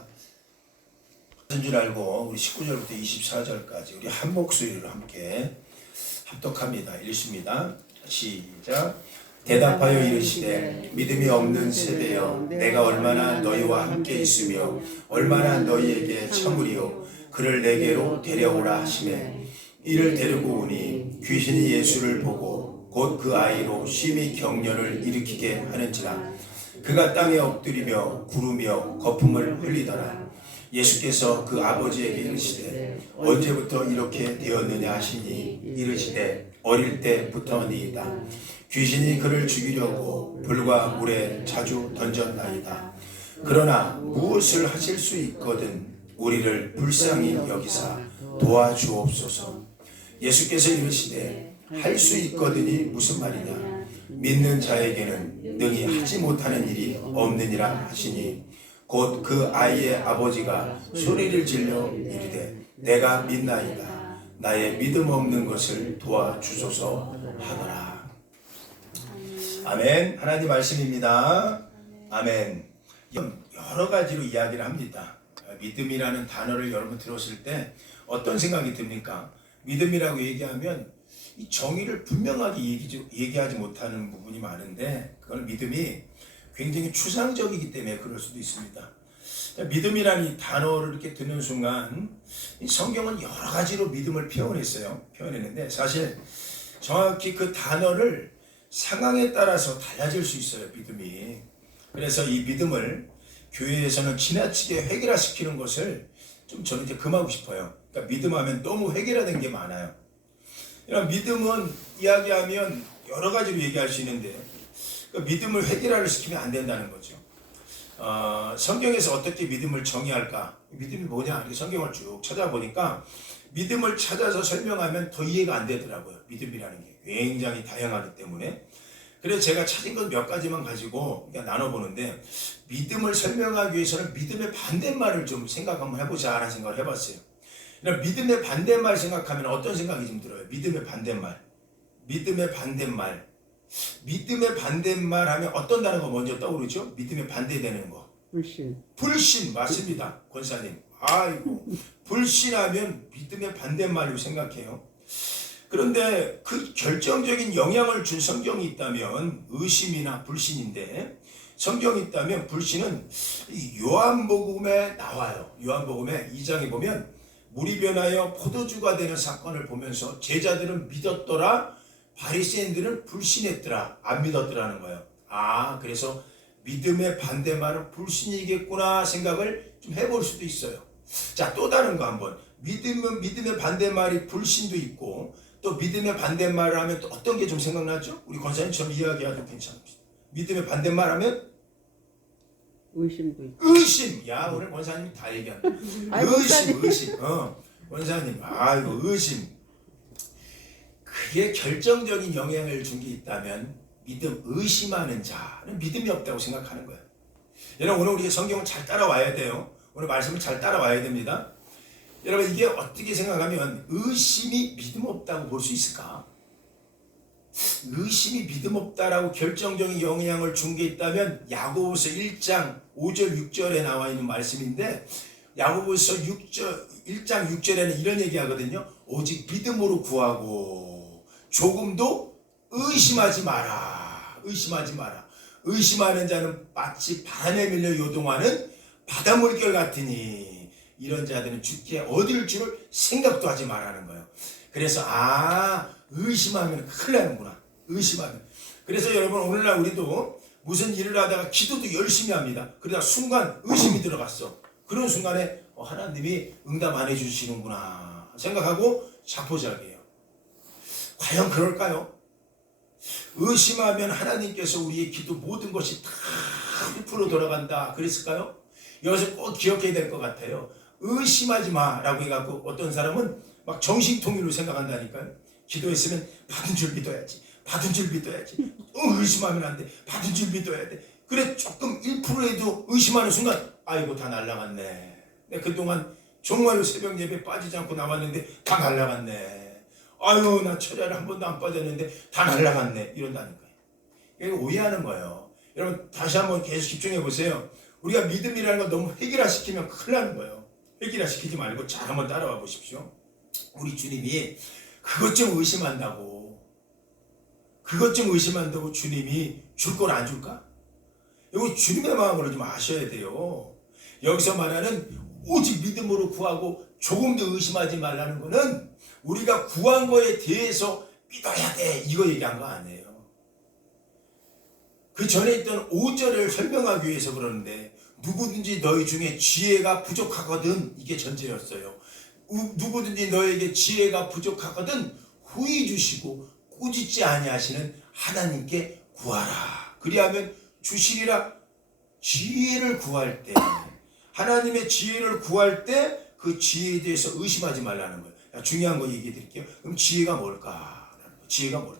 같다. 그런 줄 알고 우리 19절부터 24절까지 우리 한 목소리로 함께 합독합니다. 읽습니다. 시작. 대답하여 이르시되 믿음이 없는 세대여 내가 얼마나 너희와 함께 있으며 얼마나 너희에게 참으리요 그를 내게로 데려오라 하시매 이를 데리고 오니 귀신이 예수를 보고 곧 그 아이로 심히 경련을 일으키게 하는지라 그가 땅에 엎드리며 구르며 거품을 흘리더라. 예수께서 그 아버지에게 이르시되 언제부터 이렇게 되었느냐 하시니 이르시되 어릴 때부터니이다. 귀신이 그를 죽이려고 불과 물에 자주 던졌나이다. 그러나 무엇을 하실 수 있거든 우리를 불쌍히 여기사 도와주옵소서. 예수께서 이르시되 할 수 있거든이 무슨 말이냐. 믿는 자에게는 능히 하지 못하는 일이 없느니라 하시니 곧 그 아이의 아버지가 소리를 질러 이르되 내가 믿나이다. 나의 믿음 없는 것을 도와주소서 하더라. 아멘. 하나님 말씀입니다. 아멘. 여러 가지로 이야기를 합니다. 믿음이라는 단어를 여러분 들었을 때 어떤 생각이 듭니까? 믿음이라고 얘기하면 이 정의를 분명하게 얘기하지 못하는 부분이 많은데 그건 믿음이 굉장히 추상적이기 때문에 그럴 수도 있습니다. 믿음이라는 이 단어를 이렇게 듣는 순간 이 성경은 여러 가지로 믿음을 표현했는데 사실 정확히 그 단어를 상황에 따라서 달라질 수 있어요. 믿음이. 그래서 이 믿음을 교회에서는 지나치게 획일화시키는 것을 좀 저는 이제 금하고 싶어요. 그러니까 믿음하면 너무 획일화된 게 많아요. 이런 믿음은 이야기하면 여러 가지로 얘기할 수 있는데 그 믿음을 획일화를 시키면 안 된다는 거죠. 성경에서 어떻게 믿음을 정의할까? 믿음이 뭐냐? 이렇게 성경을 쭉 찾아보니까 믿음을 찾아서 설명하면 더 이해가 안 되더라고요. 믿음이라는 게 굉장히 다양하기 때문에. 그래서 제가 찾은 건 몇 가지만 가지고 그냥 나눠보는데 믿음을 설명하기 위해서는 믿음의 반대말을 좀 생각 한번 해보자 하는 생각을 해봤어요. 믿음의 반대말 생각하면 어떤 생각이 좀 들어요? 믿음의 반대말. 믿음의 반대말 하면 어떤 단어가 먼저 떠오르죠? 믿음의 반대되는 거. 불신 맞습니다. 권사님. 아이고. 불신하면 믿음의 반대말로 생각해요. 그런데 그 결정적인 영향을 준 성경이 있다면 의심이나 불신인데 성경이 있다면 불신은 요한복음에 나와요. 요한복음에 2장에 보면 물이 변하여 포도주가 되는 사건을 보면서 제자들은 믿었더라 바리새인들은 불신했더라 안 믿었더라는 거예요. 그래서 믿음의 반대말은 불신이겠구나 생각을 좀 해볼 수도 있어요. 자, 또 다른 거 한번. 믿음의 반대말이 불신도 있고 또 믿음의 반대말을 하면 또 어떤 게 좀 생각나죠? 우리 권사님처럼 이야기해도 괜찮습니다. 믿음의 반대말 하면 의심도 있고. 의심. 야, 오늘 권사님이 다 얘기한다. 의심. 권사님. 이거 의심. 그게 결정적인 영향을 준 게 있다면 믿음 의심하는 자는 믿음이 없다고 생각하는 거예요. 여러분 오늘 우리가 성경을 잘 따라와야 돼요. 오늘 말씀을 잘 따라와야 됩니다. 여러분 이게 어떻게 생각하면 의심이 믿음 없다고 볼 수 있을까? 의심이 믿음 없다라고 결정적인 영향을 준 게 있다면 야고보서 1장 5절 6절에 나와 있는 말씀인데 야고보서 1장 6절에는 이런 얘기 하거든요. 오직 믿음으로 구하고 조금도 의심하지 마라. 의심하는 자는 마치 바람에 밀려 요동하는 바닷물결 같으니 이런 자들은 죽게 얻을 줄을 생각도 하지 말라는 거예요. 그래서 의심하면 큰일 나는구나. 의심하면. 그래서 여러분 오늘날 우리도 무슨 일을 하다가 기도도 열심히 합니다. 그러다 순간 의심이 들어갔어. 그런 순간에 하나님이 응답 안 해주시는구나 생각하고 자포자기해요. 과연 그럴까요? 의심하면 하나님께서 우리의 기도 모든 것이 다 100% 돌아간다 그랬을까요? 여기서 꼭 기억해야 될 것 같아요. 의심하지 마라고 해갖고 어떤 사람은 막 정신통일로 생각한다니까요. 기도했으면 받은 줄 믿어야지. 의심하면 안 돼. 받은 줄 믿어야 돼. 그래 조금 1%라도 의심하는 순간 아이고 다 날라갔네. 내가 그동안 정말로 새벽 예배 빠지지 않고 나왔는데 다 날라갔네. 아유 나 철야를 한 번도 안 빠졌는데 다 날라갔네. 이런다니까요. 이거 오해하는 거예요. 여러분 다시 한번 계속 집중해 보세요. 우리가 믿음이라는 걸 너무 획일화시키면 큰일 나는 거예요. 획일화시키지 말고 잘 한번 따라와 보십시오. 우리 주님이 그것 좀 의심한다고 주님이 줄 건 안 줄까? 여기 주님의 마음으로 좀 아셔야 돼요. 여기서 말하는 오직 믿음으로 구하고 조금도 의심하지 말라는 거는 우리가 구한 거에 대해서 믿어야 돼, 이거 얘기한 거 아니에요. 그 전에 있던 5절을 설명하기 위해서 그러는데, 누구든지 너희 중에 지혜가 부족하거든, 이게 전제였어요. 누구든지 너에게 지혜가 부족하거든 후히 주시고 꾸짖지 아니하시는 하나님께 구하라. 그리하면 주시리라. 지혜를 구할 때, 하나님의 지혜를 구할 때 그 지혜에 대해서 의심하지 말라는 거예요. 중요한 거 얘기해 드릴게요. 그럼 지혜가 뭘까? 지혜가 뭘까?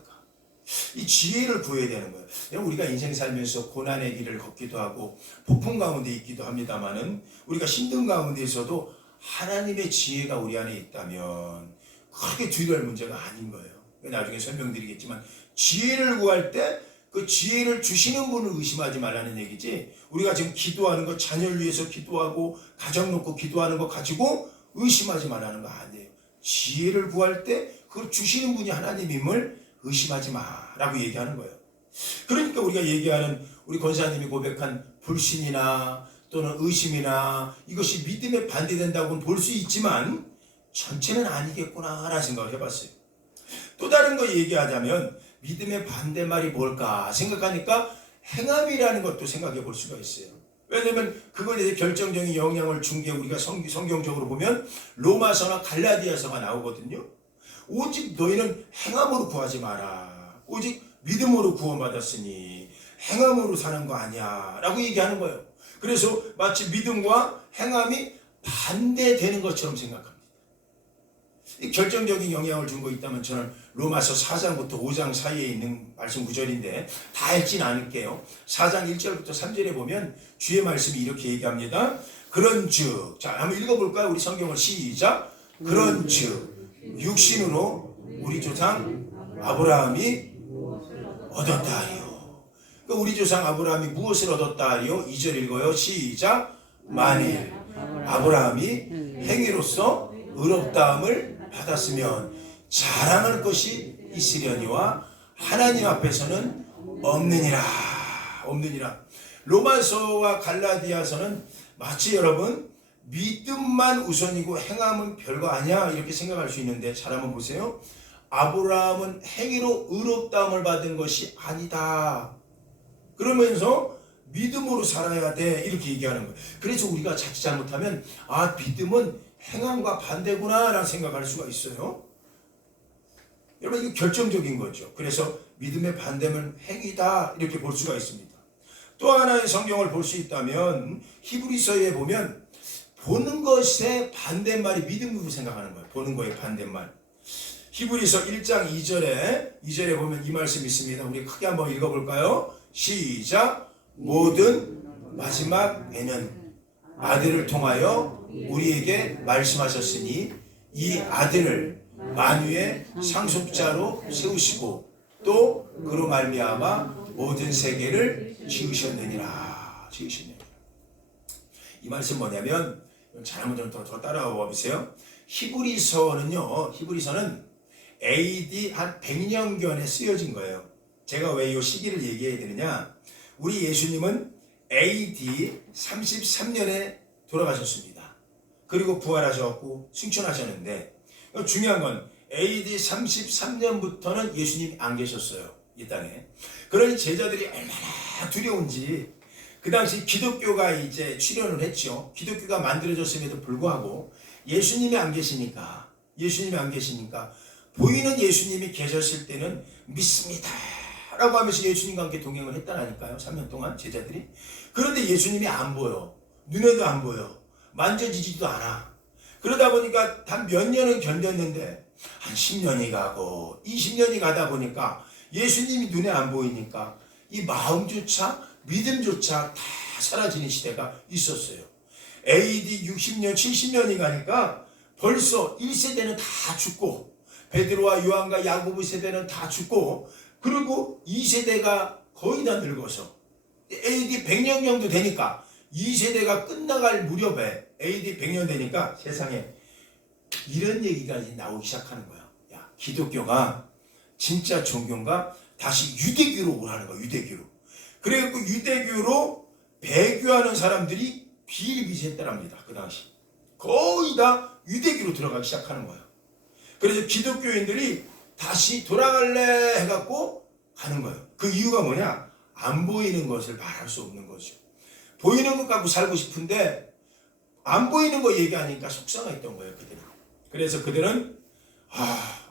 이 지혜를 구해야 되는 거예요. 우리가 인생 살면서 고난의 길을 걷기도 하고 폭풍 가운데 있기도 합니다만은, 우리가 힘든 가운데에서도 하나님의 지혜가 우리 안에 있다면 크게 두려울 문제가 아닌 거예요. 나중에 설명드리겠지만, 지혜를 구할 때 그 지혜를 주시는 분을 의심하지 말라는 얘기지, 우리가 지금 기도하는 거, 자녀를 위해서 기도하고 가정 놓고 기도하는 거 가지고 의심하지 말라는 거 아니에요. 지혜를 구할 때 그걸 주시는 분이 하나님임을 의심하지 마라고 얘기하는 거예요. 그러니까 우리가 얘기하는, 우리 권사님이 고백한 불신이나 또는 의심이나 이것이 믿음에 반대된다고는 볼 수 있지만 전체는 아니겠구나 라는 생각을 해봤어요. 또 다른 거 얘기하자면, 믿음의 반대말이 뭘까 생각하니까 행함이라는 것도 생각해 볼 수가 있어요. 왜냐면 그거에 대해 결정적인 영향을 준 게, 우리가 성경적으로 보면 로마서나 갈라디아서가 나오거든요. 오직 너희는 행함으로 구하지 마라. 오직 믿음으로 구원받았으니 행함으로 사는 거 아니야 라고 얘기하는 거예요. 그래서 마치 믿음과 행함이 반대되는 것처럼 생각합니다. 이 결정적인 영향을 준 거 있다면 저는 로마서 4장부터 5장 사이에 있는 말씀 구절인데 다 읽진 않을게요. 4장 1절부터 3절에 보면 주의 말씀이 이렇게 얘기합니다. 그런즉, 자 한번 읽어볼까요? 우리 성경을 시작. 그런즉 육신으로 우리 조상 아브라함이 얻었다 하리요. 그러니까 우리 조상 아브라함이 무엇을 얻었다 하리요? 2절 읽어요. 시작. 만일 아브라함이 행위로서 의롭다함을 받았으면 자랑할 것이 있으려니와 하나님 앞에서는 없느니라. 로마서와 갈라디아서는 마치 여러분 믿음만 우선이고 행함은 별거 아니야 이렇게 생각할 수 있는데, 잘 한번 보세요. 아브라함은 행위로 의롭다함을 받은 것이 아니다. 그러면서 믿음으로 살아야 돼 이렇게 얘기하는 거예요. 그래서 우리가 자칫 잘못하면 믿음은 행함과 반대구나 라는 생각할 수가 있어요. 여러분 이거 결정적인 거죠. 그래서 믿음의 반대는 행위다 이렇게 볼 수가 있습니다. 또 하나의 성경을 볼 수 있다면 히브리서에 보면 보는 것의 반대말이 믿음으로 생각하는 거예요. 보는 거의 반대말. 히브리서 1장 2절에 보면 이 말씀이 있습니다. 우리 크게 한번 읽어볼까요? 시작. 모든 마지막에는 아들을 통하여 우리에게 말씀하셨으니 이 아들을 만유의 상속자로 세우시고 또 그로 말미암아 모든 세계를 지으셨느니라. 이 말씀 뭐냐면, 잘 한번 좀 더 따라와 보세요. 히브리서는 AD 한 100년경에 쓰여진 거예요. 제가 왜 이 시기를 얘기해야 되느냐, 우리 예수님은 AD 33년에 돌아가셨습니다. 그리고 부활하셨고 승천하셨는데, 중요한 건 AD 33년부터는 예수님이 안 계셨어요, 이 땅에. 그러니 제자들이 얼마나 두려운지, 그 당시 기독교가 이제 출현을 했죠. 기독교가 만들어졌음에도 불구하고 예수님이 안 계시니까 보이는 예수님이 계셨을 때는 믿습니다 라고 하면서 예수님과 함께 동행을 했다라니까요. 3년 동안 제자들이. 그런데 예수님이 안 보여. 눈에도 안 보여. 만져지지도 않아. 그러다 보니까 단 몇 년은 견뎠는데 한 10년이 가고 20년이 가다 보니까 예수님이 눈에 안 보이니까 이 마음조차 믿음조차 다 사라지는 시대가 있었어요. AD 60년 70년이 가니까 벌써 1세대는 다 죽고 베드로와 요한과 야고보 세대는 다 죽고, 그리고 2세대가 거의 다 늙어서 AD 100년 정도 되니까 이 세대가 끝나갈 무렵에 AD 100년 되니까 세상에 이런 얘기가 이제 나오기 시작하는 거야. 야, 기독교가 진짜 종교가 다시 유대교로 오라는 거야. 유대교로. 그래갖고 유대교로 배교하는 사람들이 비일비재했다랍니다. 그 당시 거의 다 유대교로 들어가기 시작하는 거야. 그래서 기독교인들이 다시 돌아갈래 해갖고 가는 거예요. 그 이유가 뭐냐? 안 보이는 것을 말할 수 없는 거죠. 보이는 것 갖고 살고 싶은데 안 보이는 거 얘기하니까 속상했던 거예요. 그들은. 그래서 그들은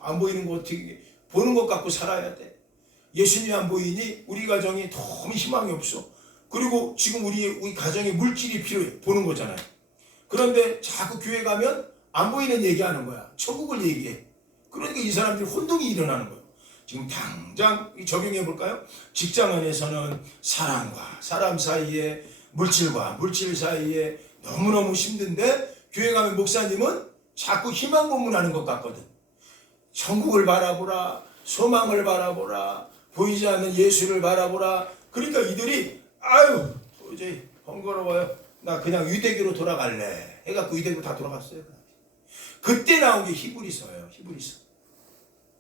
안 보이는 거 어떻게 보는 것 갖고 살아야 돼. 예수님이 안 보이니 우리 가정이 너무 희망이 없어. 그리고 지금 우리 가정에 물질이 필요해. 보는 거잖아요. 그런데 자꾸 교회 가면 안 보이는 얘기하는 거야. 천국을 얘기해. 그러니까 이 사람들이 혼동이 일어나는 거예요. 지금 당장 적용해 볼까요? 직장 안에서는 사람과 사람 사이에 물질과 물질 사이에 너무너무 힘든데 교회 가면 목사님은 자꾸 희망 고문하는 것 같거든. 천국을 바라보라, 소망을 바라보라, 보이지 않는 예수를 바라보라. 그러니까 이들이 도저히 번거로워요. 나 그냥 유대교로 돌아갈래 해갖고 유대교로 다 돌아갔어요. 그때 나온 게 히브리서예요. 히브리서.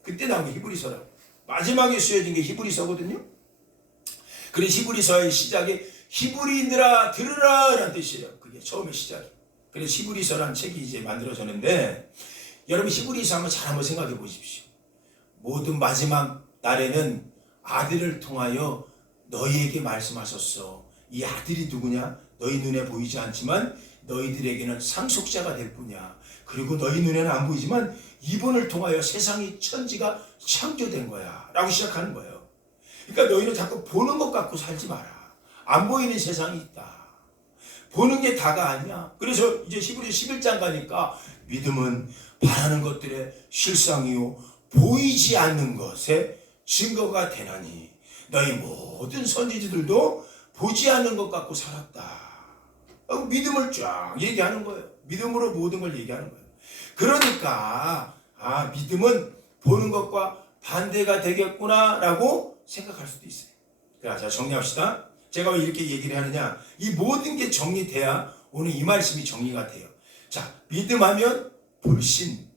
그때 나온 게 히브리서라고. 마지막에 쓰여진 게 히브리서거든요. 그래서 히브리서의 시작이 히브리인들아 들으라 라는 뜻이에요. 그게 처음에 시작이. 그래서 히브리서라는 책이 이제 만들어졌는데 여러분 히브리서 한번 생각해 보십시오. 모든 마지막 날에는 아들을 통하여 너희에게 말씀하셨어. 이 아들이 누구냐? 너희 눈에 보이지 않지만 너희들에게는 상속자가 될 뿐이야. 그리고 너희 눈에는 안 보이지만 이분을 통하여 세상이 천지가 창조된 거야 라고 시작하는 거예요. 그러니까 너희는 자꾸 보는 것 갖고 살지 마라. 안 보이는 세상이 있다. 보는 게 다가 아니야. 그래서 이제 히브리서 11장 가니까 믿음은 바라는 것들의 실상이요 보이지 않는 것의 증거가 되나니 너희 모든 선지자들도 보지 않는 것 갖고 살았다. 믿음을 쫙 얘기하는 거예요. 믿음으로 모든 걸 얘기하는 거예요. 그러니까 믿음은 보는 것과 반대가 되겠구나 라고 생각할 수도 있어요. 자, 정리합시다. 제가 왜 이렇게 얘기를 하느냐? 이 모든 게 정리돼야 오늘 이 말씀이 정리가 돼요. 자, 믿음하면 불신,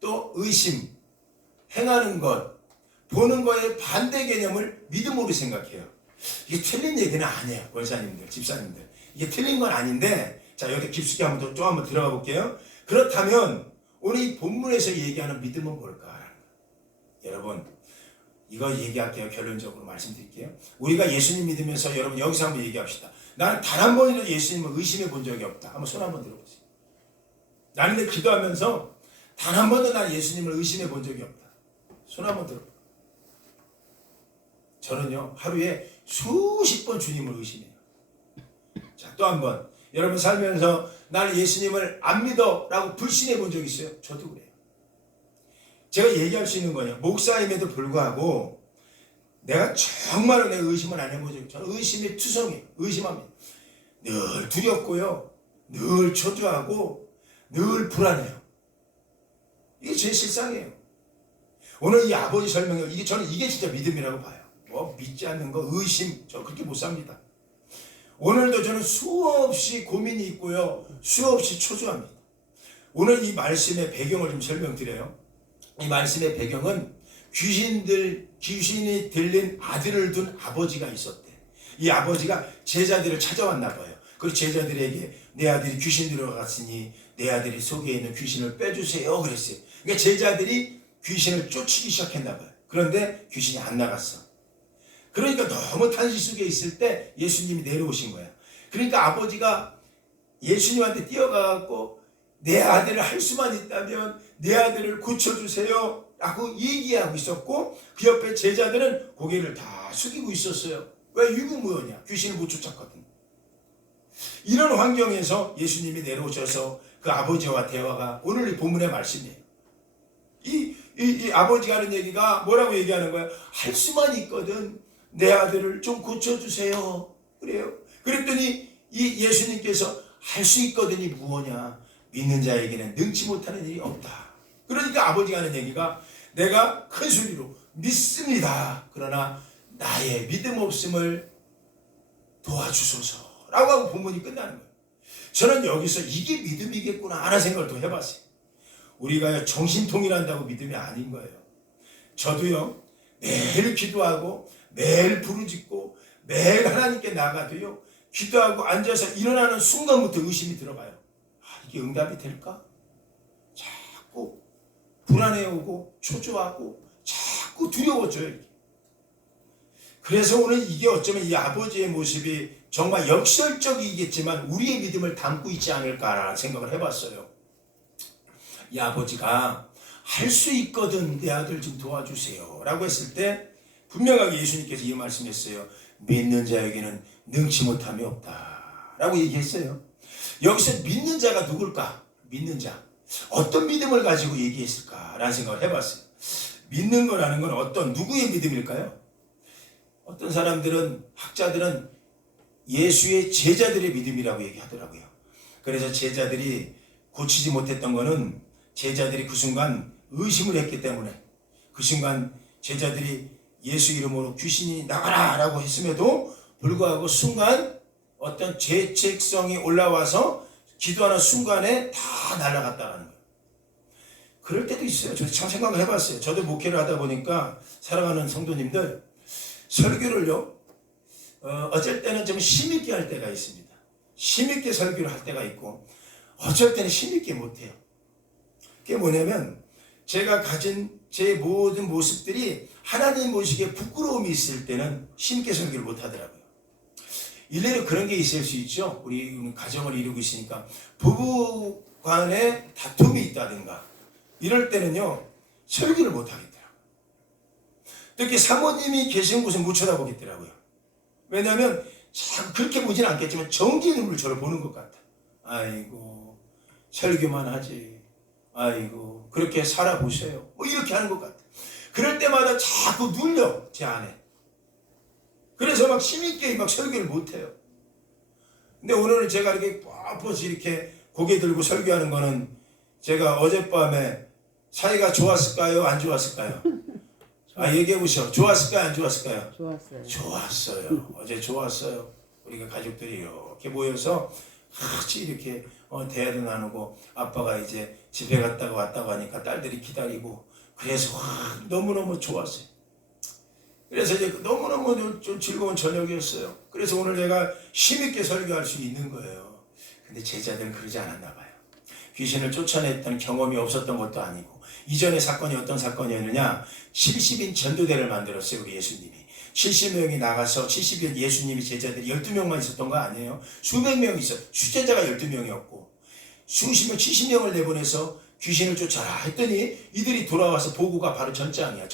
또 의심, 행하는 것, 보는 거의 반대 개념을 믿음으로 생각해요. 이게 틀린 얘기는 아니에요. 권사님들, 집사님들. 이게 틀린 건 아닌데, 자, 여기 깊숙이 한번 들어가 볼게요. 그렇다면 오늘 이 본문에서 얘기하는 믿음은 뭘까? 여러분, 이거 얘기할게요. 결론적으로 말씀드릴게요. 우리가 예수님 믿으면서 여러분 여기서 한번 얘기합시다. 나는 단 한 번이라도 예수님을 의심해 본 적이 없다. 한번 손 한번 들어보세요. 나는 내 기도하면서 단 한 번도 난 예수님을 의심해 본 적이 없다. 손 한번 들어보세요. 저는요 하루에 수십 번 주님을 의심해요. 자, 또 한 번. 여러분 살면서 나는 예수님을 안 믿어 라고 불신해 본 적 있어요? 저도 그래요. 제가 얘기할 수 있는 거예요. 목사임에도 불구하고 내가 정말로 내 의심을 안 해본 적이, 저는 의심이 투성이에요. 의심합니다. 늘 두렵고요. 늘 초조하고 늘 불안해요. 이게 제 실상이에요. 오늘 이 아버지 설명이 저는 이게 진짜 믿음이라고 봐요. 뭐 믿지 않는 거 의심 저 그렇게 못 삽니다. 오늘도 저는 수없이 고민이 있고요. 수없이 초조합니다. 오늘 이 말씀의 배경을 좀 설명드려요. 이 말씀의 배경은 귀신이 들린 아들을 둔 아버지가 있었대. 이 아버지가 제자들을 찾아왔나 봐요. 그리고 제자들에게 내 아들이 귀신 들어갔으니 내 아들이 속에 있는 귀신을 빼주세요 그랬어요. 그러니까 제자들이 귀신을 쫓기 시작했나 봐요. 그런데 귀신이 안 나갔어. 그러니까 너무 탄식 속에 있을 때 예수님이 내려오신 거야. 그러니까 아버지가 예수님한테 뛰어가갖고 내 아들을 할 수만 있다면 내 아들을 고쳐주세요 라고 얘기하고 있었고 그 옆에 제자들은 고개를 다 숙이고 있었어요. 왜? 유구무원이야. 귀신을 못 쫓았거든. 이런 환경에서 예수님이 내려오셔서 그 아버지와 대화가 오늘 이 본문의 말씀이에요. 이 아버지가 하는 얘기가 뭐라고 얘기하는 거야? 할 수만 있거든 내 아들을 좀 고쳐주세요. 그래요. 그랬더니 이 예수님께서 할 수 있거든이 무엇이냐? 믿는 자에게는 능치 못하는 일이 없다. 그러니까 아버지가 하는 얘기가 내가 큰 소리로 믿습니다. 그러나 나의 믿음 없음을 도와주소서 라고 하고 본문이 끝나는 거예요. 저는 여기서 이게 믿음이겠구나 하는 생각을 또 해봤어요. 우리가 정신통일한다고 믿음이 아닌 거예요. 저도요, 매일 기도하고 매일 부르짖고 매일 하나님께 나가도요, 기도하고 앉아서 일어나는 순간부터 의심이 들어봐요. 아, 이게 응답이 될까? 자꾸 불안해오고 초조하고 자꾸 두려워져요. 그래서 오늘 이게 어쩌면 이 아버지의 모습이 정말 역설적이겠지만 우리의 믿음을 담고 있지 않을까라는 생각을 해봤어요. 이 아버지가 할 수 있거든 내 아들 좀 도와주세요 라고 했을 때 분명하게 예수님께서 이 말씀했어요. 믿는 자에게는 능치 못함이 없다 라고 얘기했어요. 여기서 믿는 자가 누굴까? 믿는 자, 어떤 믿음을 가지고 얘기했을까 라는 생각을 해봤어요. 믿는 거라는 건 어떤 누구의 믿음일까요? 어떤 사람들은, 학자들은 예수의 제자들의 믿음이라고 얘기하더라고요. 그래서 제자들이 고치지 못했던 거는 제자들이 그 순간 의심을 했기 때문에, 그 순간 제자들이 예수 이름으로 귀신이 나가라 라고 했음에도 불구하고 순간 어떤 죄책성이 올라와서 기도하는 순간에 다 날아갔다는 거예요. 그럴 때도 있어요. 저도 참 생각을 해봤어요. 저도 목회를 하다 보니까 사랑하는 성도님들, 설교를요, 어쩔 때는 좀 힘있게 할 때가 있습니다. 힘있게 설교를 할 때가 있고, 어쩔 때는 힘있게 못해요. 그게 뭐냐면, 제가 가진 제 모든 모습들이 하나님 보시기에 부끄러움이 있을 때는 힘있게 설교를 못하더라고요. 일례로 그런 게 있을 수 있죠. 우리 가정을 이루고 있으니까 부부 간에 다툼이 있다든가 이럴 때는요, 설교를 못하겠더라고요. 특히 사모님이 계신 곳에 못 쳐다보겠더라고요. 왜냐하면 참 그렇게 보진 않겠지만 정지의 눈으로 저를 보는 것 같아. 아이고, 설교만 하지. 아이고, 그렇게 살아보세요. 뭐 이렇게 하는 것 같아. 그럴 때마다 자꾸 눌려, 제 안에. 그래서 막 힘있게 막 설교를 못해요. 근데 오늘은 제가 이렇게 뻣뻣이 이렇게 고개 들고 설교하는 거는 제가 어젯밤에 사이가 좋았을까요? 안 좋았을까요? 아, 얘기해보시오. 좋았을까요? 안 좋았을까요? 좋았어요. 좋았어요. 어제 좋았어요. 우리가 가족들이 이렇게 모여서 같이 이렇게 대화도 나누고, 아빠가 이제 집에 갔다가 왔다고 하니까 딸들이 기다리고, 그래서 너무너무 좋았어요. 그래서 이제 너무너무 좀 즐거운 저녁이었어요. 그래서 오늘 내가 힘있게 설교할 수 있는 거예요. 근데 제자들은 그러지 않았나 봐요. 귀신을 쫓아냈던 경험이 없었던 것도 아니고, 이전의 사건이 어떤 사건이었느냐, 70인 전도대를 만들었어요. 우리 예수님이 70명이 나가서 70인 예수님이 제자들이 12명만 있었던 거 아니에요. 수백 명이 있어. 수제자가 12명이었고 수십 명 70명을 내보내서 귀신을 쫓아라 했더니 이들이 돌아와서 보고가 바로 전전장이야.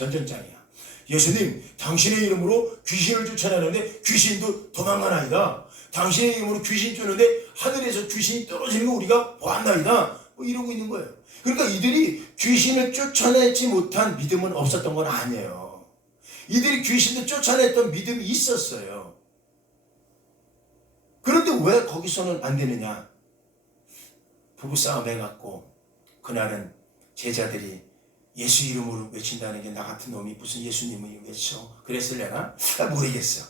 예수님, 당신의 이름으로 귀신을 쫓아내는데 귀신도 도망가나이다. 당신의 이름으로 귀신 쫓는데 하늘에서 귀신이 떨어지는 거 우리가 보았나이다. 뭐 이러고 있는 거예요. 그러니까 이들이 귀신을 쫓아내지 못한 믿음은 없었던 건 아니에요. 이들이 귀신을 쫓아냈던 믿음이 있었어요. 그런데 왜 거기서는 안 되느냐? 부부싸움 해갖고 그날은 제자들이 예수 이름으로 외친다는 게 나 같은 놈이 무슨 예수님을 외쳐 그랬을래나? 모르겠어.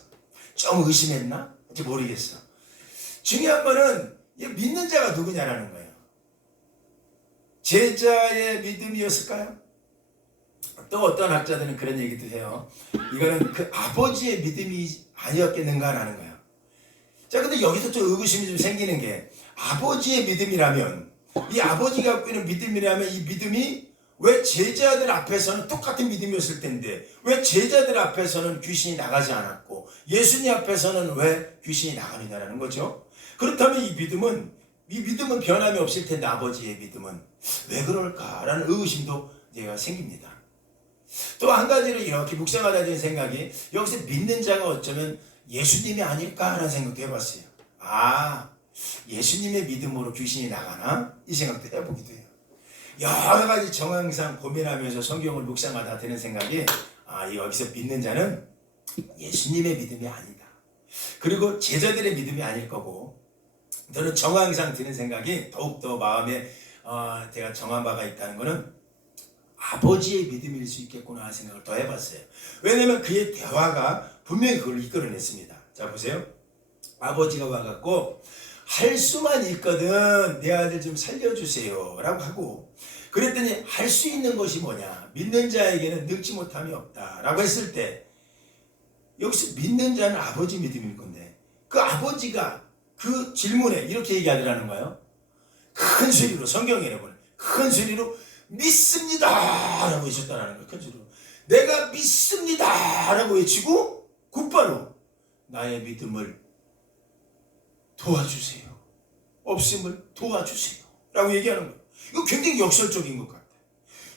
좀 의심했나? 모르겠어. 중요한 거는 믿는 자가 누구냐라는 거예요. 제자의 믿음이었을까요? 또 어떤 학자들은 그런 얘기도 해요. 이거는 그 아버지의 믿음이 아니었겠는가라는 거예요. 자, 근데 여기서 좀 의구심이 좀 생기는 게, 아버지의 믿음이라면, 이 아버지가 갖고 있는 믿음이라면 이 믿음이 왜 제자들 앞에서는 똑같은 믿음이었을 텐데 왜 제자들 앞에서는 귀신이 나가지 않았고 예수님 앞에서는 왜 귀신이 나가느냐라는 거죠. 그렇다면 이 믿음은 변함이 없을 텐데 아버지의 믿음은 왜 그럴까라는 의구심도 제가 생깁니다. 또 한 가지를 이렇게 묵상하다 든 생각이, 여기서 믿는 자가 어쩌면 예수님이 아닐까라는 생각도 해봤어요. 아, 예수님의 믿음으로 귀신이 나가나? 이 생각도 해보기도 해요. 여러 가지 정황상 고민하면서 성경을 묵상하다 드는 생각이, 아, 여기서 믿는 자는 예수님의 믿음이 아니다. 그리고 제자들의 믿음이 아닐 거고, 저는 정황상 드는 생각이 더욱더 마음에 제가 정한 바가 있다는 것은 아버지의 믿음일 수 있겠구나 생각을 더 해봤어요. 왜냐하면 그의 대화가 분명히 그걸 이끌어냈습니다. 자, 보세요. 아버지가 와갖고 할 수만 있거든 내 아들 좀 살려주세요 라고 하고, 그랬더니 할 수 있는 것이 뭐냐, 믿는 자에게는 늙지 못함이 없다 라고 했을 때, 여기서 믿는 자는 아버지 믿음일 건데 그 아버지가 그 질문에 이렇게 얘기하더라는 거예요. 큰 소리로, 성경에 여러분 큰 소리로 믿습니다 라고 외쳤다는 거예요. 큰 소리로 내가 믿습니다 라고 외치고 곧바로 나의 믿음을 도와주세요, 없음을 도와주세요 라고 얘기하는 거예요. 이거 굉장히 역설적인 것 같아요.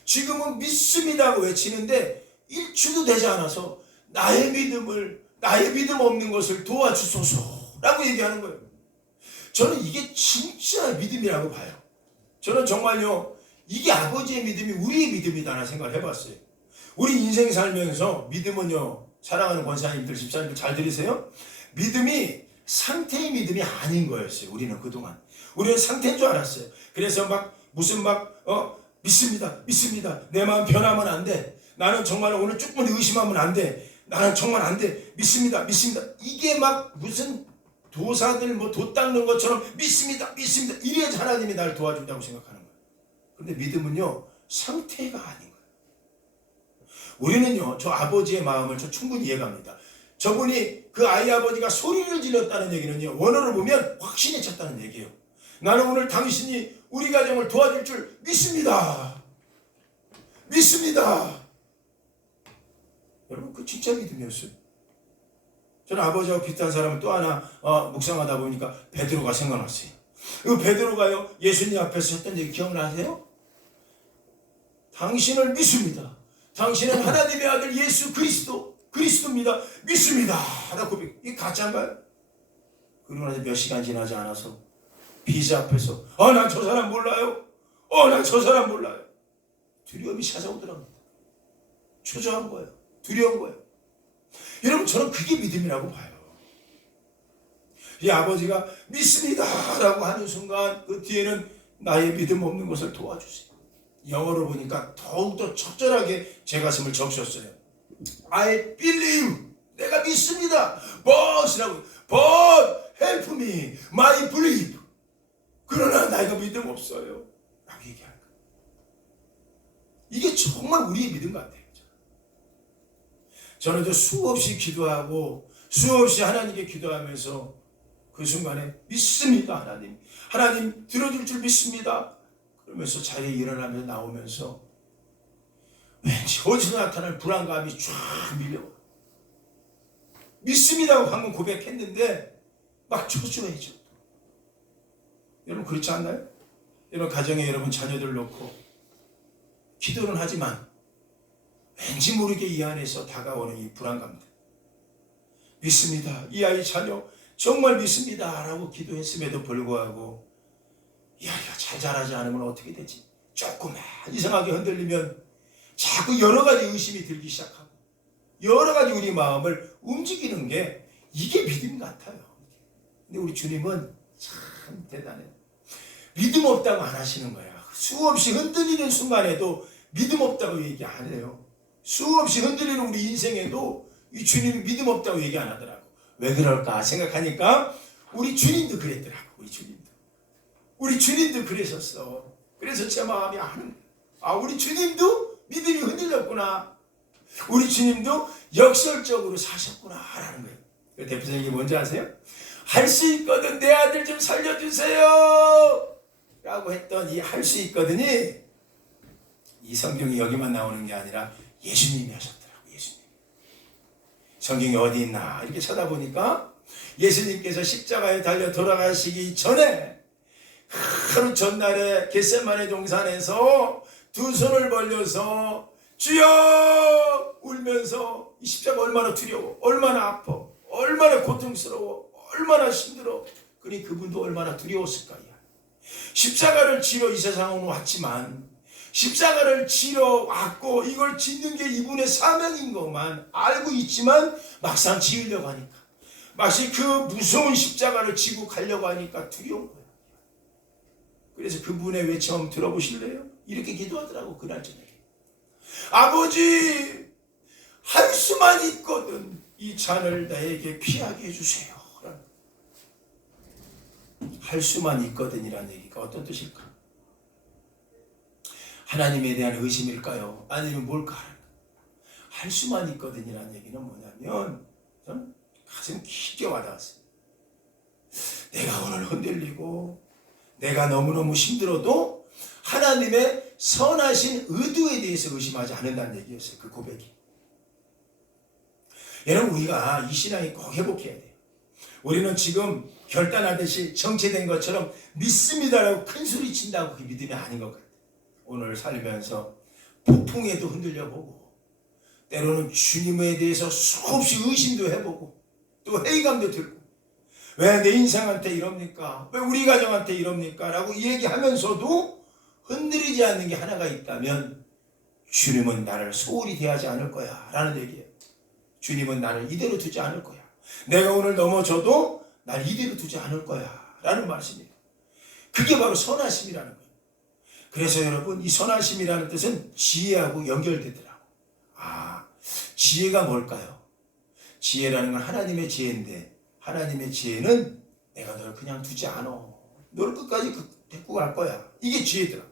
지금은 믿습니다고 외치는데 1초도 되지 않아서 나의 믿음 없는 것을 도와주소서 라고 얘기하는 거예요. 저는 이게 진짜 믿음이라고 봐요. 저는 정말요, 이게 아버지의 믿음이 우리의 믿음이다라는 생각을 해봤어요. 우리 인생 살면서 믿음은요, 사랑하는 권사님들, 집사님들 잘 들으세요? 믿음이 상태의 믿음이 아닌 거였어요. 우리는 그동안 우리는 상태인 줄 알았어요. 그래서 믿습니다 내 마음 변하면 안 돼, 나는 정말 오늘 조금 의심하면 안 돼, 나는 정말 안 돼, 믿습니다 이게 막 무슨 도사들 도 닦는 것처럼 믿습니다 이래야지 하나님이 날 도와준다고 생각하는 거예요. 그런데 믿음은요, 상태가 아닌 거예요. 우리는요, 저 아버지의 마음을 저 충분히 이해합니다. 저분이 그 아이 아버지가 소리를 질렀다는 얘기는요, 원어를 보면 확신에 찼다는 얘기예요. 나는 오늘 당신이 우리 가정을 도와줄 줄 믿습니다. 여러분, 그 진짜 믿음이었어요. 저는 아버지하고 비슷한 사람은 또 하나 묵상하다 보니까 베드로가 생각났어요. 그 베드로가요, 예수님 앞에서 했던 얘기 기억나세요? 당신을 믿습니다. 당신은 하나님의 아들 예수 그리스도입니다. 믿습니다 라고 고백. 이게 가짜인가요? 그러고 나서 몇 시간 지나지 않아서 비자 앞에서 난 저 사람 몰라요. 난 저 사람 몰라요. 두려움이 찾아오더랍니다. 초조한 거예요. 두려운 거예요. 여러분, 저는 그게 믿음이라고 봐요. 이 아버지가 믿습니다 라고 하는 순간 그 뒤에는 나의 믿음 없는 것을 도와주세요. 영어로 보니까 더욱더 적절하게 제 가슴을 적셨어요. I believe, 내가 믿습니다. but help me, my belief. 그러나 내가 믿음 없어요 라고 얘기하는 거예요. 이게 정말 우리의 믿음 같아요. 저는 수없이 기도하고 수없이 하나님께 기도하면서 그 순간에 믿습니다. 하나님 들어줄 줄 믿습니다. 그러면서 자리에 일어나면서 나오면서 왠지 어디서 나타날 불안감이 쫙 밀려와. 믿습니다고 방금 고백했는데 막 초조해져. 여러분, 그렇지 않나요? 여러분, 가정에 여러분 자녀들 놓고 기도는 하지만 왠지 모르게 이 안에서 다가오는 이 불안감들. 믿습니다. 이 아이 자녀 정말 믿습니다 라고 기도했음에도 불구하고 이 아이가 잘 자라지 않으면 어떻게 되지? 조금만 이상하게 흔들리면 자꾸 여러 가지 의심이 들기 시작하고 여러 가지 우리 마음을 움직이는 게 이게 믿음 같아요. 근데 우리 주님은 참 대단해요. 믿음 없다고 안 하시는 거야. 수없이 흔들리는 순간에도 믿음 없다고 얘기 안 해요. 수없이 흔들리는 우리 인생에도 이 주님이 믿음 없다고 얘기 안 하더라고. 왜 그럴까 생각하니까 우리 주님도 그랬더라고. 우리 주님도 그러셨어. 그래서 제 마음이 아는 거야. 우리 주님도 믿음이 흔들렸구나. 우리 주님도 역설적으로 사셨구나 라는 거예요. 그 대표적인 게 뭔지 아세요? 할 수 있거든 내 아들 좀 살려주세요 라고 했던 이 할 수 있거든이 이 성경이 여기만 나오는 게 아니라 예수님이 하셨더라고요. 예수님. 성경이 어디 있나 이렇게 찾아보니까 예수님께서 십자가에 달려 돌아가시기 전에 하루 전날에 겟세마네 동산에서 두 손을 벌려서 주여 울면서 이 십자가 얼마나 두려워, 얼마나 아파, 얼마나 고통스러워, 얼마나 힘들어. 그러니 그분도 얼마나 두려웠을까. 십자가를 지러 이 세상으로 왔지만 십자가를 지러 왔고 이걸 짓는 게 이분의 사명인 것만 알고 있지만 막상 지으려고 하니까 마치 그 무서운 십자가를 지고 가려고 하니까 두려운 거예요. 그래서 그분의 외침 한번 들어보실래요? 이렇게 기도하더라고. 그날 저녁에 아버지 할 수만 있거든 이 잔을 나에게 피하게 해주세요. 할 수만 있거든이라는 얘기가 어떤 뜻일까? 하나님에 대한 의심일까요? 아니면 뭘까? 할 수만 있거든이라는 얘기는 뭐냐면 저는 가슴 깊게 와닿았어요. 내가 오늘 흔들리고 내가 너무너무 힘들어도 하나님의 선하신 의도에 대해서 의심하지 않는다는 얘기였어요. 그 고백이. 여러분, 우리가 이 신앙이 꼭 회복해야 돼요. 우리는 지금 결단하듯이 정체된 것처럼 믿습니다라고 큰 소리 친다고 그게 믿음이 아닌 것 같아요. 오늘 살면서 폭풍에도 흔들려보고 때로는 주님에 대해서 수없이 의심도 해보고 또 회의감도 들고 왜 내 인생한테 이럽니까? 왜 우리 가정한테 이럽니까? 라고 얘기하면서도 흔들리지 않는 게 하나가 있다면 주님은 나를 소홀히 대하지 않을 거야 라는 얘기예요. 주님은 나를 이대로 두지 않을 거야. 내가 오늘 넘어져도 날 이대로 두지 않을 거야 라는 말씀입니다. 그게 바로 선하심이라는 거예요. 그래서 여러분, 이 선하심이라는 뜻은 지혜하고 연결되더라고. 지혜가 뭘까요? 지혜라는 건 하나님의 지혜인데 하나님의 지혜는 내가 널 그냥 두지 않아. 널 끝까지 데리고 갈 거야. 이게 지혜더라고.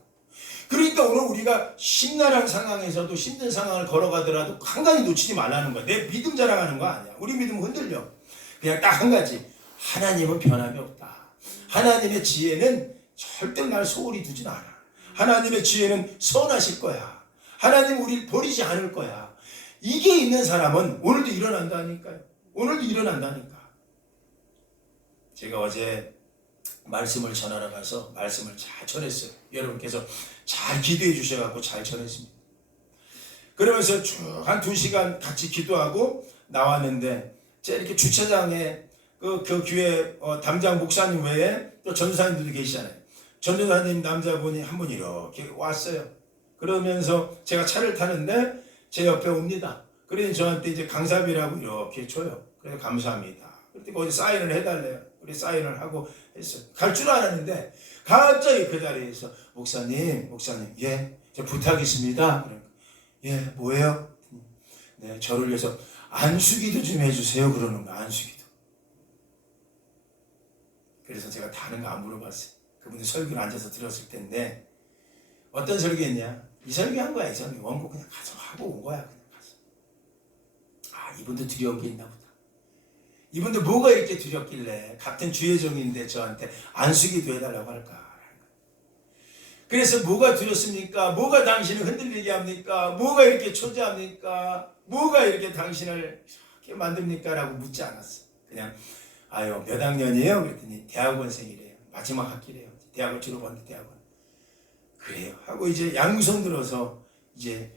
그러니까 오늘 우리가 심란한 상황에서도 힘든 상황을 걸어가더라도 한 가지 놓치지 말라는 거야. 내 믿음 자랑하는 거 아니야. 우리 믿음 흔들려. 그냥 딱 한 가지. 하나님은 변함이 없다. 하나님의 지혜는 절대 날 소홀히 두진 않아. 하나님의 지혜는 선하실 거야. 하나님 우리를 버리지 않을 거야. 이게 있는 사람은 오늘도 일어난다니까요. 오늘도 일어난다니까. 제가 어제 말씀을 전하러 가서 말씀을 잘 전했어요. 여러분께서 잘 기도해 주셔서 잘 전했습니다. 그러면서 쭉 한 2시간 같이 기도하고 나왔는데 제가 이렇게 주차장에 그 교회 담장 목사님 외에 또 전도사님들도 계시잖아요. 전도사님 남자분이 한 분 이렇게 왔어요. 그러면서 제가 차를 타는데 제 옆에 옵니다. 그러니 저한테 이제 강사비라고 이렇게 줘요. 그래서 감사합니다. 그때 거기 사인을 해달래요. 우리 사인을 하고 했어요. 갈 줄 알았는데 갑자기 그 자리에서 목사님, 예, 저 부탁이 있습니다. 그러니까 예, 뭐예요? 네, 저를 위해서 안수기도 좀 해주세요. 그러는 거야, 안수기도. 그래서 제가 다른 거 안 물어봤어요. 그분이 설교를 앉아서 들었을 텐데 어떤 설교했냐? 이 설교한 거야, 이 설교. 원고 그냥 가서 하고 온 거야, 그냥 가서. 이분도 두려운 게 있나 보다. 이분도 뭐가 이렇게 두렵길래 같은 주의 종인데 저한테 안수기도 해달라고 할까? 그래서 뭐가 두렵습니까? 뭐가 당신을 흔들리게 합니까? 뭐가 이렇게 초조합니까? 뭐가 이렇게 당신을 이렇게 만듭니까? 라고 묻지 않았어. 그냥 몇 학년이에요? 그랬더니 대학원생이래요. 마지막 학기래요. 대학을 졸업하는데 대학원. 그래요. 하고 이제 양손 들어서 이제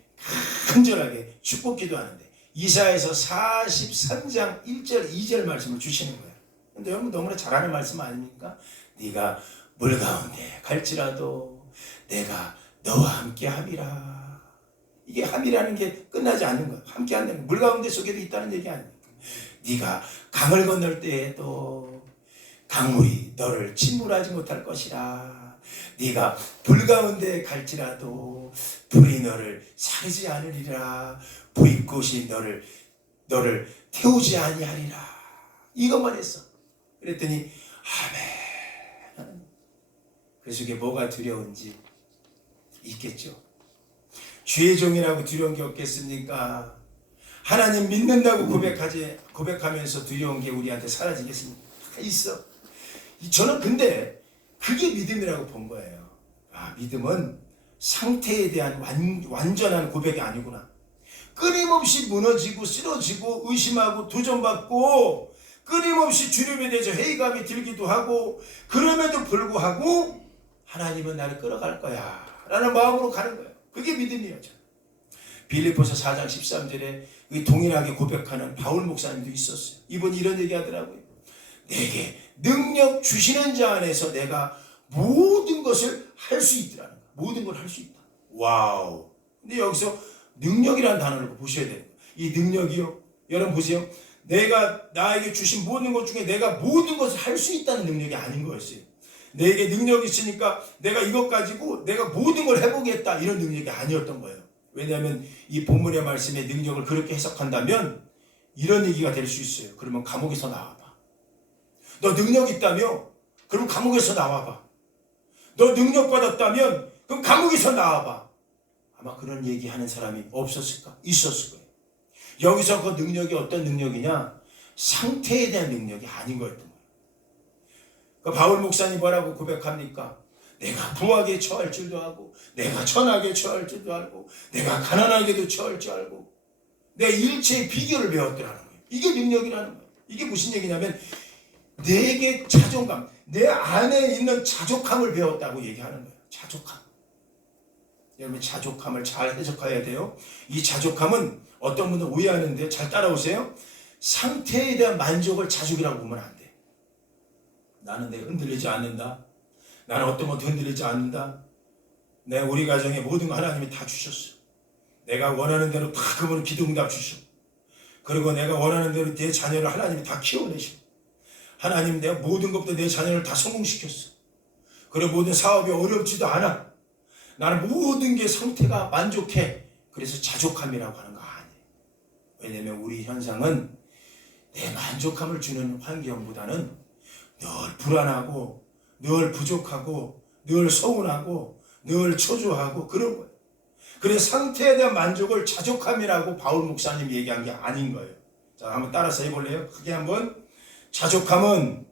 간절하게 축복 기도하는데 이사야서 43장 1절 2절 말씀을 주시는 거예요. 근데 여러분 너무나 잘하는 말씀 아닙니까? 네가 물 가운데 갈지라도 내가 너와 함께 함이라. 이게 함이라는 게 끝나지 않는 거예요. 함께 한다는 물 가운데 속에도 있다는 얘기 아닙니까? 네가 강을 건널 때에도 강물이 너를 침몰하지 못할 것이라. 네가 불 가운데 갈지라도 불이 너를 사르지 않으리라. 불꽃이 너를 태우지 아니하리라. 이것만 했어. 그랬더니 아멘. 그 속에 뭐가 두려운지 있겠죠. 주의 종이라고 두려운 게 없겠습니까? 하나님 믿는다고 고백하면서 두려운 게 우리한테 사라지겠습니까? 있어. 저는 근데 그게 믿음이라고 본 거예요. 믿음은 상태에 대한 완전한 고백이 아니구나. 끊임없이 무너지고 쓰러지고 의심하고 도전받고 끊임없이 주님에 대해서 회의감이 들기도 하고 그럼에도 불구하고 하나님은 나를 끌어갈 거야 라는 마음으로 가는 거예요. 그게 믿음이에요. 빌립보서 4장 13절에 동일하게 고백하는 바울 목사님도 있었어요. 이분이 이런 얘기 하더라고요. 내게 능력 주시는 자 안에서 내가 모든 것을 할 수 있더라는 거예요. 모든 걸 할 수 있다. 와우. 근데 여기서 능력이라는 단어를 보셔야 돼요. 이 능력이요. 여러분 보세요. 내가 나에게 주신 모든 것 중에 내가 모든 것을 할 수 있다는 능력이 아닌 거였어요. 내게 능력이 있으니까 내가 이것 가지고 내가 모든 걸 해보겠다 이런 능력이 아니었던 거예요. 왜냐하면 이 본문의 말씀의 능력을 그렇게 해석한다면 이런 얘기가 될 수 있어요. 그러면 감옥에서 나와봐. 너 능력 있다며? 그럼 감옥에서 나와봐. 너 능력 받았다면 그럼 감옥에서 나와봐. 아마 그런 얘기하는 사람이 없었을까? 있었을 거예요. 여기서 그 능력이 어떤 능력이냐? 상태에 대한 능력이 아닌 거였던 거예요. 그 바울 목사님 뭐라고 고백합니까? 내가 부하게 처할 줄도 알고, 내가 천하게 처할 줄도 알고, 내가 가난하게도 처할 줄 알고, 내 일체의 비결을 배웠더라는 거예요. 이게 능력이라는 거예요. 이게 무슨 얘기냐면 내게 자존감, 내 안에 있는 자족함을 배웠다고 얘기하는 거예요. 자족함. 여러분 자족함을 잘 해석해야 돼요. 이 자족함은 어떤 분들 오해하는데 잘 따라오세요. 상태에 대한 만족을 자족이라고 보면 안 돼. 나는 내가 흔들리지 않는다. 나는 어떤 것도 흔들리지 않는다. 우리 가정에 모든 거 하나님이 다 주셨어. 내가 원하는 대로 다 그분은 기도응답 주셔. 그리고 내가 원하는 대로 내 자녀를 하나님이 다 키워내셔. 하나님 내가 모든 것부터 내 자녀를 다 성공시켰어. 그리고 모든 사업이 어렵지도 않아. 나는 모든 게 상태가 만족해. 그래서 자족함이라고 하는 거 아니에요. 왜냐면 우리 현상은 내 만족함을 주는 환경보다는 늘 불안하고 늘 부족하고 늘 서운하고 늘 초조하고 그런 거예요. 그래서 상태에 대한 만족을 자족함이라고 바울 목사님이 얘기한 게 아닌 거예요. 자, 한번 따라서 해볼래요? 크게 한번. 자족함은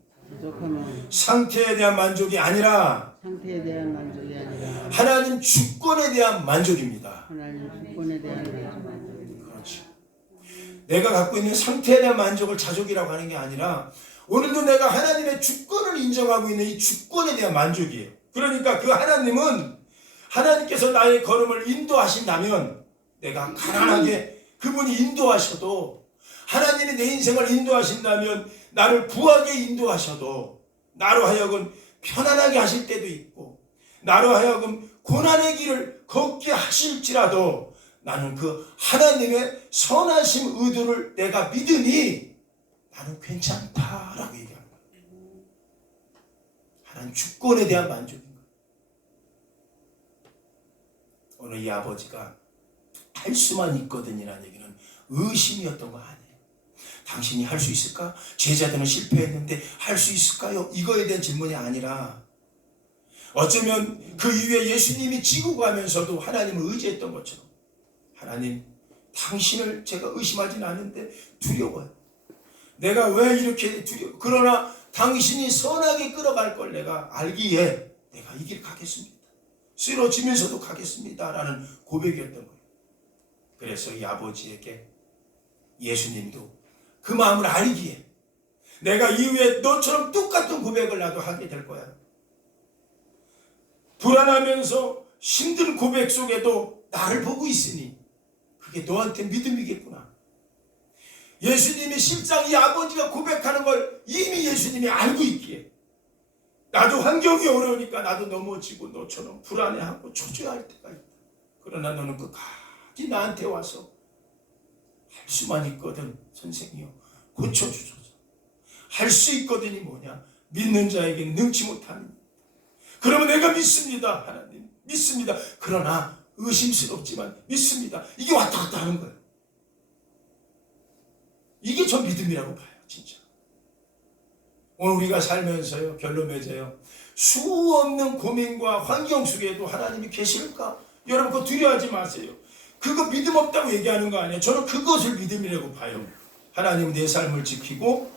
상태에 대한 만족이 아니라 상태에 대한 만족이 아니라 하나님 주권에 대한 만족입니다. 하나님 주권에 대한 만족입니다. 그렇죠. 내가 갖고 있는 상태에 대한 만족을 자족이라고 하는 게 아니라 오늘도 내가 하나님의 주권을 인정하고 있는 이 주권에 대한 만족이에요. 그러니까 그 하나님은 하나님께서 나의 걸음을 인도하신다면 내가 가난하게 그분이 인도하셔도 하나님이 내 인생을 인도하신다면 나를 부하게 인도하셔도 나로 하여금 편안하게 하실 때도 있고 나로 하여금 고난의 길을 걷게 하실지라도 나는 그 하나님의 선하심 의도를 내가 믿으니 나는 괜찮다라고 얘기하는 거예요. 하나님 주권에 대한 만족인 거예요. 오늘 이 아버지가 할 수만 있거든이라는 얘기는 의심이었던 거 아니에요. 당신이 할 수 있을까? 제자들은 실패했는데 할 수 있을까요? 이거에 대한 질문이 아니라 어쩌면 그 이후에 예수님이 지고 가면서도 하나님을 의지했던 것처럼 하나님 당신을 제가 의심하진 않는데 두려워요. 내가 왜 이렇게 두려워? 그러나 당신이 선하게 끌어갈 걸 내가 알기에 내가 이 길 가겠습니다. 쓰러지면서도 가겠습니다. 라는 고백이었던 거예요. 그래서 이 아버지에게 예수님도 그 마음을 알기에 내가 이후에 너처럼 똑같은 고백을 나도 하게 될 거야. 불안하면서 힘든 고백 속에도 나를 보고 있으니 그게 너한테 믿음이겠구나. 예수님이 실상 이 아버지가 고백하는 걸 이미 예수님이 알고 있기에 나도 환경이 어려우니까 나도 넘어지고 너처럼 불안해하고 초조할 때가 있다. 그러나 너는 끝까지 나한테 와서 할 수만 있거든 선생이요 고쳐주소서. 할 수 있거든이 뭐냐? 믿는 자에게는 능치 못하는. 그러면 내가 믿습니다. 하나님 믿습니다. 그러나 의심스럽지만 믿습니다. 이게 왔다 갔다 하는 거예요. 이게 저 믿음이라고 봐요. 진짜. 오늘 우리가 살면서요 결론 맺어요. 수 없는 고민과 환경 속에도 하나님이 계실까? 여러분 그거 두려워하지 마세요. 그거 믿음 없다고 얘기하는 거 아니에요. 저는 그것을 믿음이라고 봐요. 하나님은 내 삶을 지키고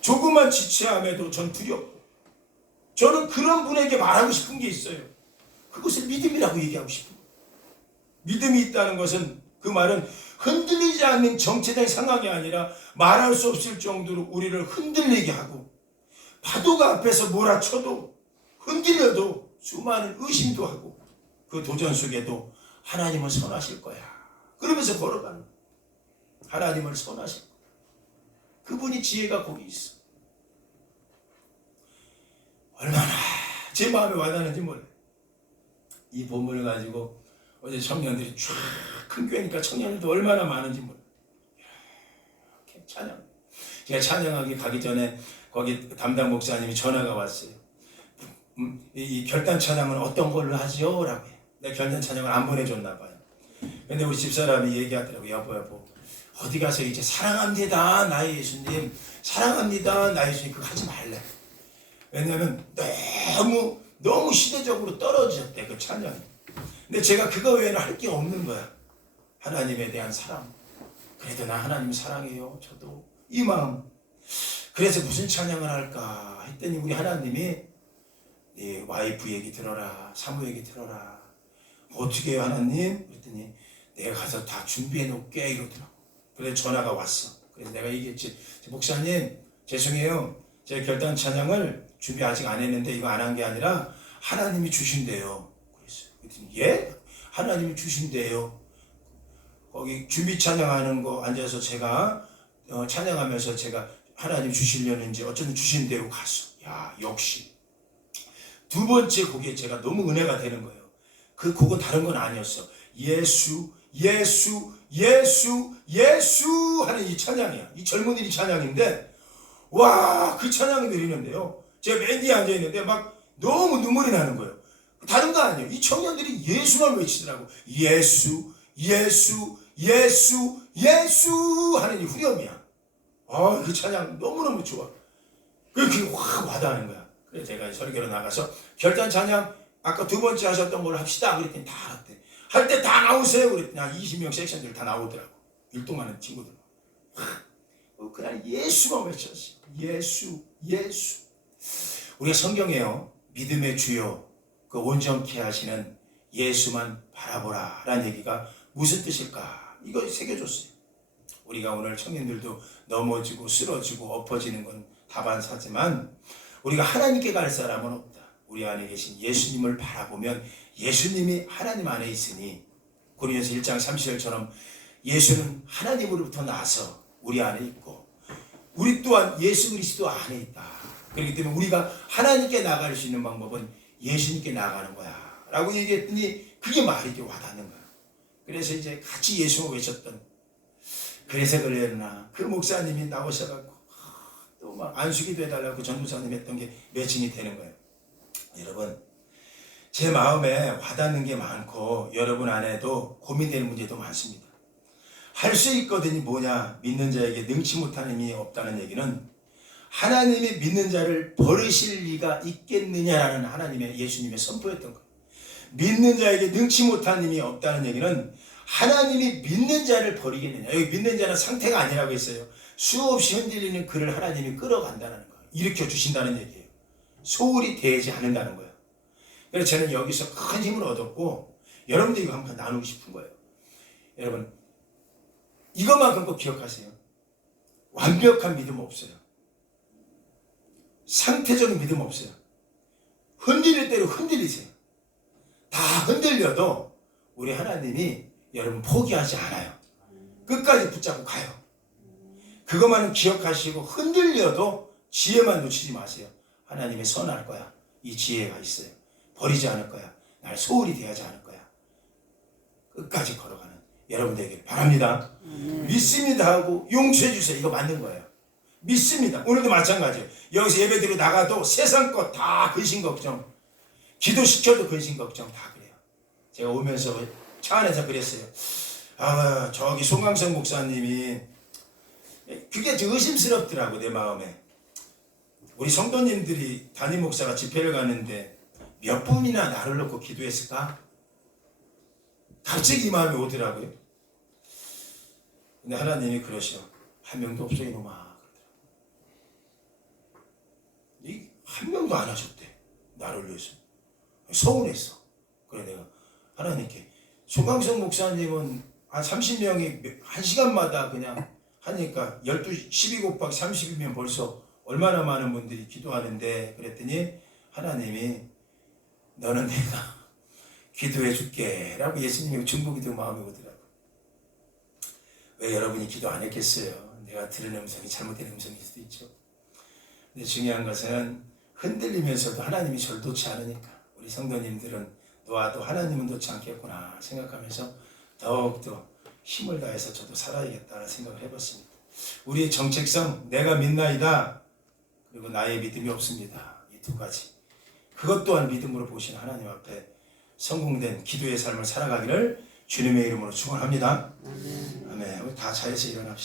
조금만 지체함에도 전 두렵고 저는 그런 분에게 말하고 싶은 게 있어요. 그것을 믿음이라고 얘기하고 싶어요. 믿음이 있다는 것은 그 말은 흔들리지 않는 정체된 상황이 아니라 말할 수 없을 정도로 우리를 흔들리게 하고 파도가 앞에서 몰아쳐도 흔들려도 수많은 의심도 하고 그 도전 속에도 하나님은 선하실 거야. 그러면서 걸어가는 거야. 하나님을 선하실 거야. 그분이 지혜가 거기 있어. 얼마나 제 마음에 와닿는지 몰라요. 이 본문을 가지고 어제 청년들이 쭉 큰 교회니까 청년들도 얼마나 많은지 몰라요. 이렇게 찬양. 제가 찬양하기 가기 전에 거기 담당 목사님이 전화가 왔어요. 이 결단 찬양은 어떤 걸로 하지요? 라고 해요. 내가 결단 찬양을 안 보내줬나 봐요. 근데 우리 집사람이 얘기하더라고요. 여보 어디 가서 이제 사랑합니다 나의 예수님 사랑합니다 나의 예수님 그거 하지 말래. 왜냐하면 너무 시대적으로 떨어졌대 그 찬양이. 근데 제가 그거 외에는 할 게 없는 거야. 하나님에 대한 사랑. 그래도 나 하나님 사랑해요. 저도 이 마음. 그래서 무슨 찬양을 할까 했더니 우리 하나님이 네 와이프 얘기 들어라, 사무 얘기 들어라. 어떻게 해요 하나님? 그랬더니 내가 가서 다 준비해 놓을게 이러더라고. 그래서 전화가 왔어. 그래서 내가 얘기했지. 목사님 죄송해요. 제가 결단 찬양을 준비 아직 안 했는데 이거 안 한 게 아니라 하나님이 주신대요. 그랬어요. 그랬더니 예? 하나님이 주신대요. 거기 준비 찬양하는 거 앉아서 제가 찬양하면서 제가 하나님 주시려는지 어쩌면 주신대요 갔어. 야 역시 두 번째 곡에 제가 너무 은혜가 되는 거예요. 그 곡은 다른 건 아니었어. 예수 예수 예수 예수 하는 이 찬양이야. 이 젊은이들 찬양인데 와 그 찬양이 내리는데요. 제가 맨 뒤에 앉아있는데 막 너무 눈물이 나는 거예요. 다른 거 아니에요. 이 청년들이 예수만 외치더라고. 예수 예수 예수 예수 하는 이 후렴이야. 그 찬양 너무너무 좋아. 그게 확 와닿는 거야. 그래서 제가 설교로 나가서 결단 찬양 아까 두 번째 하셨던 걸 합시다. 그랬더니 다 알았대. 할 때 다 나오세요. 그랬더니 한 20명 섹션들 다 나오더라고. 율동하는 친구들. 그날 예수만 외쳤어요. 예수 예수. 우리가 성경에요. 믿음의 주요 그 온전케 하시는 예수만 바라보라 라는 얘기가 무슨 뜻일까? 이거 새겨줬어요. 우리가 오늘 청년들도 넘어지고 쓰러지고 엎어지는 건 다반사지만 우리가 하나님께 갈 사람은 없다. 우리 안에 계신 예수님을 바라보면 예수님이 하나님 안에 있으니 고린도서 1장 30절처럼 예수는 하나님으로부터 나서 우리 안에 있고 우리 또한 예수 그리스도 안에 있다. 그렇기 때문에 우리가 하나님께 나갈 수 있는 방법은 예수님께 나가는 거야 라고 얘기했더니 그게 말이 좀 와닿는 거야. 그래서 이제 같이 예수를 외쳤던 그래서 그랬나 그 목사님이 나오셔갖고 또 막 안수기도 해달라고 전도사님 했던 게 매칭이 되는 거예요. 여러분 제 마음에 와닿는 게 많고 여러분 안에도 고민되는 문제도 많습니다. 할 수 있거든이 뭐냐? 믿는 자에게 능치 못한 힘이 없다는 얘기는 하나님이 믿는 자를 버리실 리가 있겠느냐라는 하나님의 예수님의 선포였던 거예요. 믿는 자에게 능치 못한 힘이 없다는 얘기는 하나님이 믿는 자를 버리겠느냐. 여기 믿는 자는 상태가 아니라고 했어요. 수없이 흔들리는 그를 하나님이 끌어간다는 거예요. 일으켜 주신다는 얘기예요. 소홀히 대하지 않는다는 거예요. 그래서 저는 여기서 큰 힘을 얻었고 여러분들이 한번 나누고 싶은 거예요. 여러분 이것만큼 꼭 기억하세요. 완벽한 믿음 없어요. 상태적인 믿음 없어요. 흔들릴 대로 흔들리세요. 다 흔들려도 우리 하나님이 여러분 포기하지 않아요. 끝까지 붙잡고 가요. 그것만은 기억하시고 흔들려도 지혜만 놓치지 마세요. 하나님이 선할 거야. 이 지혜가 있어요. 버리지 않을 거야. 날 소홀히 대하지 않을 거야. 끝까지 걸어가는 여러분 되길 바랍니다. 믿습니다 하고 용서해 주세요. 이거 맞는 거예요. 믿습니다. 오늘도 마찬가지예요. 여기서 예배드리고 나가도 세상 것 다 근심 걱정. 기도시켜도 근심 걱정 다 그래요. 제가 오면서 차 안에서 그랬어요. 저기 송강성 목사님이 그게 좀 의심스럽더라고 내 마음에. 우리 성도님들이 담임 목사가 집회를 가는데 몇 분이나 나를 놓고 기도했을까? 갑자기 이 마음이 오더라고요. 근데 하나님이 그러셔. 한 명도 없어 이놈아. 한 명도 안 하셨대. 나를 위해서. 서운했어. 그래 내가 하나님께 송강성 목사님은 한 30명이 1시간마다 그냥 하니까 12, 12 곱하기 30이면 벌써 얼마나 많은 분들이 기도하는데 그랬더니 하나님이 너는 내가 기도해 줄게 라고 예수님이 중보기도 마음이 오더라고. 왜 여러분이 기도 안 했겠어요? 내가 들은 음성이 잘못된 음성일 수도 있죠. 근데 중요한 것은 흔들리면서도 하나님이 저를 놓지 않으니까 우리 성도님들은 놓아도 하나님은 놓지 않겠구나 생각하면서 더욱더 힘을 다해서 저도 살아야겠다 생각을 해봤습니다. 우리의 정체성 내가 믿나이다 그리고 나의 믿음이 없습니다. 이 두 가지 그것 또한 믿음으로 보시는 하나님 앞에 성공된 기도의 삶을 살아가기를 주님의 이름으로 축원합니다. 아멘. 우리 다 자리에서 일어납시다.